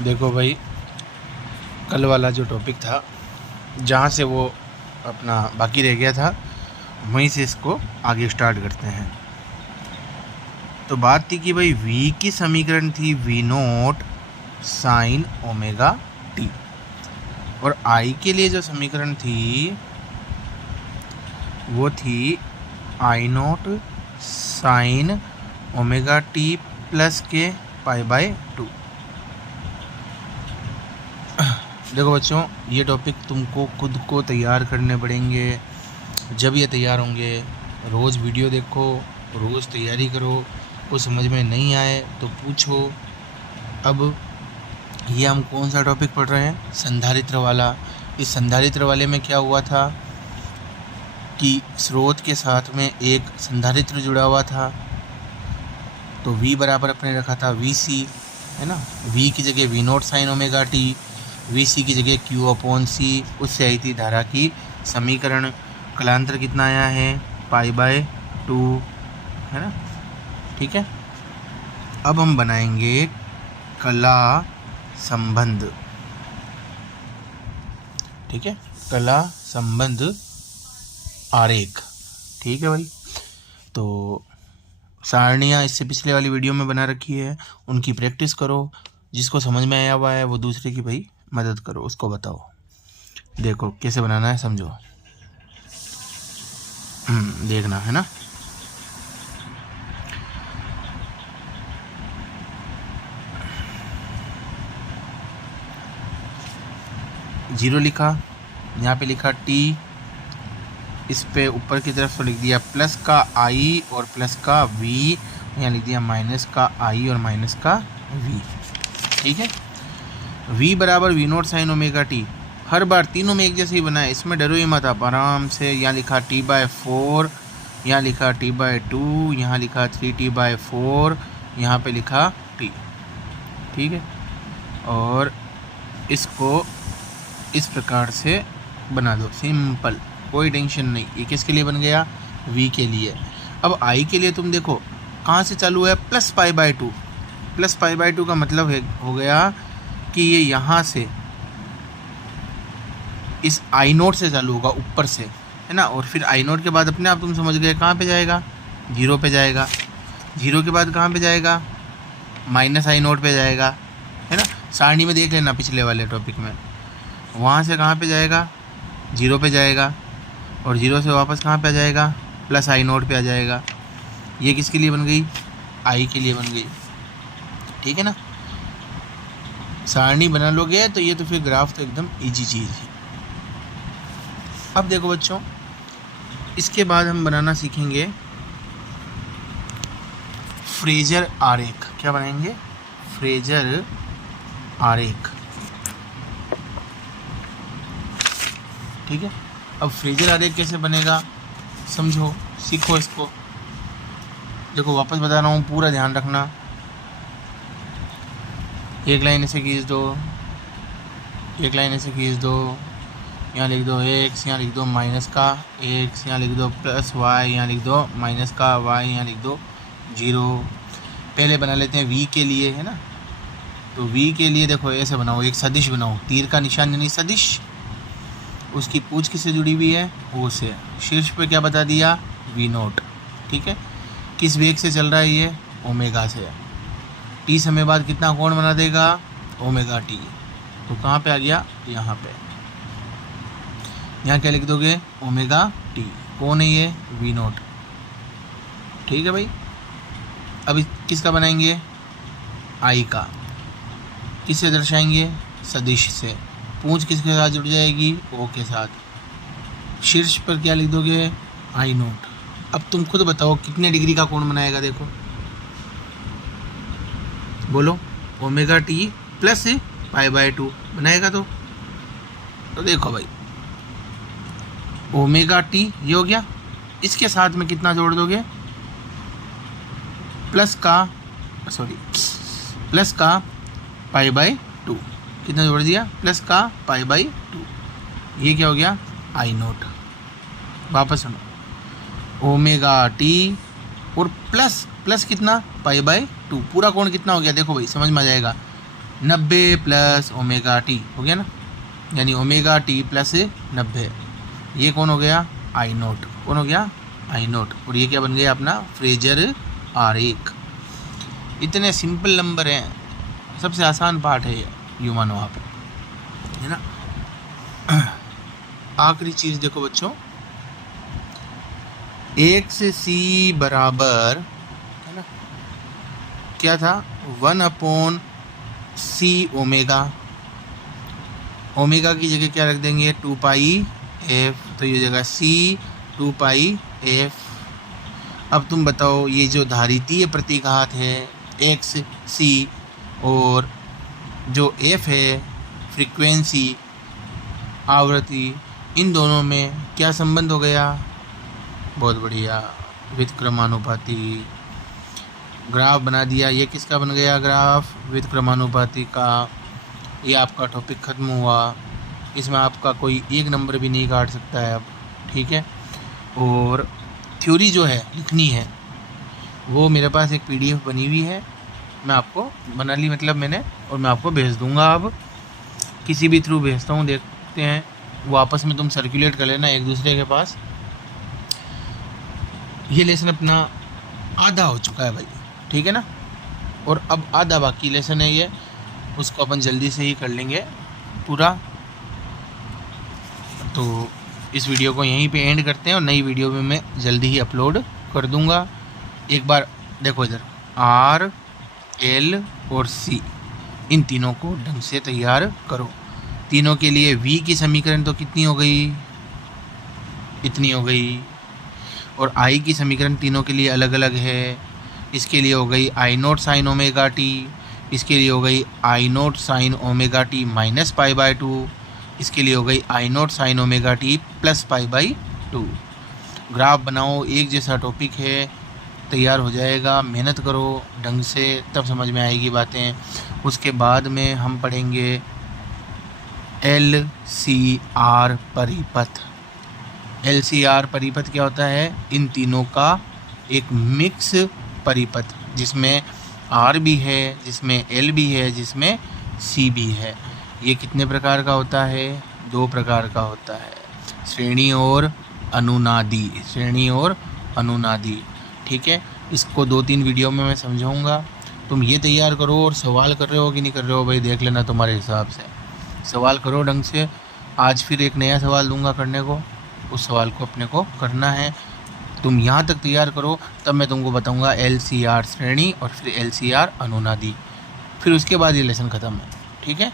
देखो भाई, कल वाला जो टॉपिक था, जहाँ से वो अपना बाकी रह गया था, वहीं से इसको आगे स्टार्ट करते हैं। तो बात थी कि भाई v की समीकरण थी v note sine omega T, और i के लिए जो समीकरण थी वो थी i note sine omega T plus के पाई बाय 2। देखो बच्चों, ये टॉपिक तुमको खुद को तैयार करने पड़ेंगे। जब ये तैयार होंगे, रोज़ वीडियो देखो, रोज़ तैयारी करो। कुछ समझ में नहीं आए तो पूछो। अब ये हम कौन सा टॉपिक पढ़ रहे हैं? संधारित्र वाला। इस संधारित्र वाले में क्या हुआ था कि स्रोत के साथ में एक संधारित्र जुड़ा हुआ था, तो v बराबर अपने रखा था vc, है ना। v की जगह v note sine omega T, vc की जगह q अपॉन c। उससे आई थी धारा की समीकरण। कलांतर कितना आया है? पाई बाय 2, है ना। ठीक है, अब हम बनाएंगे कला संबंध। ठीक है, कला संबंध आरेख। ठीक है भाई, तो सारणियाँ इससे पिछले वाली वीडियो में बना रखी है, उनकी प्रैक्टिस करो। जिसको समझ में आया हुआ है वो दूसरे की भाई मदद करो, उसको बताओ। देखो कैसे बनाना है, समझो। देखना है ना। जीरो लिखा, यहाँ पे लिखा टी, इस पे ऊपर की तरफ तो लिख दिया प्लस का आई और प्लस का वी, यहाँ लिख दिया माइनस का आई और माइनस का वी। ठीक है, v बराबर V naught sine omega T. हर बार तीनों में एक जैसे ही बनाए, इसमें डरो ही मत, आप आराम से। यहाँ लिखा t/4, यहाँ लिखा t/2, यहाँ लिखा 3t/4, यहाँ पे लिखा t। ठीक है, और इसको इस प्रकार से बना दो, सिंपल, कोई टेंशन नहीं। ये किसके लिए बन गया? v के लिए। अब i के लिए तुम देखो कहाँ से चालू है? Plus pi by 2। Plus pi by 2 का मतलब है हो गया कि ये यहाँ से इस आई नोट से चालू होगा, ऊपर से, है ना। और फिर आई नोट के बाद अपने आप तुम समझ गए कहाँ पे जाएगा? 0 पे जाएगा। 0 के बाद कहाँ पे जाएगा? माइनस आई नोट पे जाएगा, है ना। सारणी में देख लेना पिछले वाले टॉपिक में। वहाँ से कहाँ पे जाएगा? 0 पे जाएगा, और 0 से वापस कहाँ पे आ जाएगा? प्लस आई नोट पे आ जाएगा। ये किसके लिए बन गई? आई के लिए बन गई। ठीक है ना। सारणी बना लोगे तो ये तो फिर ग्राफ तो एकदम इजी चीज़ है। अब देखो बच्चों, इसके बाद हम बनाना सीखेंगे फ्रेजर आरेख। क्या बनाएंगे? फ्रेजर आरेख। ठीक है, अब फ्रेजर आरेख कैसे बनेगा समझो, सीखो इसको। देखो वापस बता रहा हूँ, पूरा ध्यान रखना। एक लाइन ऐसे खींच दो, एक लाइन ऐसे खींच दो, यहाँ लिख दो x, यहाँ लिख दो माइनस का x, यहाँ लिख दो प्लस y, यहाँ लिख दो माइनस का y, यहाँ लिख दो 0। पहले बना लेते हैं v के लिए, है ना। तो v के लिए देखो ऐसे बनाओ, एक सदिश बनाओ, तीर का निशान यानी सदिश। उसकी पूंछ किससे जुड़ी हुई है? o से। शीर्ष पे क्या बता दिया? v note. ठीक है, किस वेग से चल रहा है ये? ओमेगा से। t समय बाद कितना कोण बना देगा? Omega t। तो कहाँ पे आ गया? यहाँ पे। यहाँ क्या लिख दोगे? Omega T. कौन है ये? We note. ठीक है भाई, अब किसका बनाएंगे? आई का। किससे दर्शाएंगे? सदिश से। पूंछ किसके साथ जुड़ जाएगी? ओ के साथ। शीर्ष पर क्या लिख दोगे? आई नोट। अब तुम खुद बताओ कितने डिग्री का कोण बनाएगा? देखो बोलो, omega T plus pi by 2 बनाएगा। तो देखो भाई, ओमेगा टी ये हो गया, इसके साथ में कितना जोड़ दोगे? प्लस का पाई बाय 2। कितना जोड़ दिया? प्लस का पाई बाय 2। ये क्या हो गया? आई नोट। वापस सुनो, ओमेगा टी और प्लस कितना? Pi by 2। पूरा कोण कितना हो गया? देखो भाई समझ में आ जाएगा, 90 प्लस ओमेगा टी हो गया ना, यानी ओमेगा टी प्लस 90, ये कौन हो गया, आई नोट। कौन हो गया, आई नोट। और ये क्या बन गया अपना, फ्रेजर आरेख। इतने सिंपल नंबर हैं, सबसे आसान पार्ट है ये, यूँ मानो आप, है ना। आखिरी चीज़ देखो बच्चों, एक से सी बराबर, है ना, क्या था, 1/c ओमेगा। ओमेगा की जगह क्या रख देंगे, 2πf, तो ये जगह c 2πf। अब तुम बताओ, ये जो धारितीय प्रतिघात है एक्स सी, और जो f है फ्रीक्वेंसी, आवृत्ति, इन दोनों में क्या संबंध हो गया, बहुत बढ़िया, व्युत्क्रमानुपाती। ग्राफ बना दिया, ये किसका बन गया ग्राफ, व्युत्क्रमानुपाती का। ये आपका टॉपिक ख़त्म हुआ, इसमें आपका कोई एक नंबर भी नहीं काट सकता है अब, ठीक है। और थ्योरी जो है लिखनी है, वो मेरे पास एक PDF बनी हुई है, मैं आपको बना ली मतलब मैंने, और मैं आपको भेज दूंगा। अब किसी भी थ्रू भेजता हूँ, देखते हैं, वो आपस में तुम सर्कुलेट कर लेना एक दूसरे के पास। ये लेसन अपना आधा हो चुका है भाई, ठीक है ना, और अब आधा बाकी लेसन है ये, उसको अपन जल्दी से ही कर लेंगे पूरा। तो इस वीडियो को यहीं पे एंड करते हैं, और नई वीडियो में मैं जल्दी ही अपलोड कर दूंगा। एक बार देखो इधर, R, L और C, इन तीनों को ढंग से तैयार करो। तीनों के लिए V की समीकरण तो कितनी हो गई, इतनी हो गई, और I की समीकरण तीनों के लिए अलग अलग है। इसके लिए हो गई I0 साइन ओमेगा टी, इसके लिए हो गई I0 sine omega T minus π/2, इसके लिए हो गई I0 sine omega T plus π/2। Graph बनाओ, एक जैसा टॉपिक है, तैयार हो जाएगा। मेहनत करो ढंग से, तब समझ में आएगी बातें। उसके बाद में हम पढ़ेंगे LCR परिपथ। LCR परिपथ क्या होता है, इन तीनों का एक मिक्स परिपथ, जिसमें R भी है, जिसमें L भी है, जिसमें C भी है। ये कितने प्रकार का होता है, 2 प्रकार का होता है, श्रेणी और अनुनादी, श्रेणी और अनुनादी, ठीक है। इसको 2-3 वीडियो में मैं समझाऊंगा। तुम ये तैयार करो, और सवाल कर रहे हो कि नहीं कर रहे हो भाई, देख लेना तुम्हारे हिसाब से, सवाल करो ढंग से। आज फिर एक नया सवाल दूंगा करने को, उस सवाल को अपने को करना है। तुम यहाँ तक तैयार करो, तब मैं तुमको बताऊंगा LCR श्रेणी और फिर LCR अनुनादी, फिर उसके बाद ये लेसन ख़त्म है, ठीक है।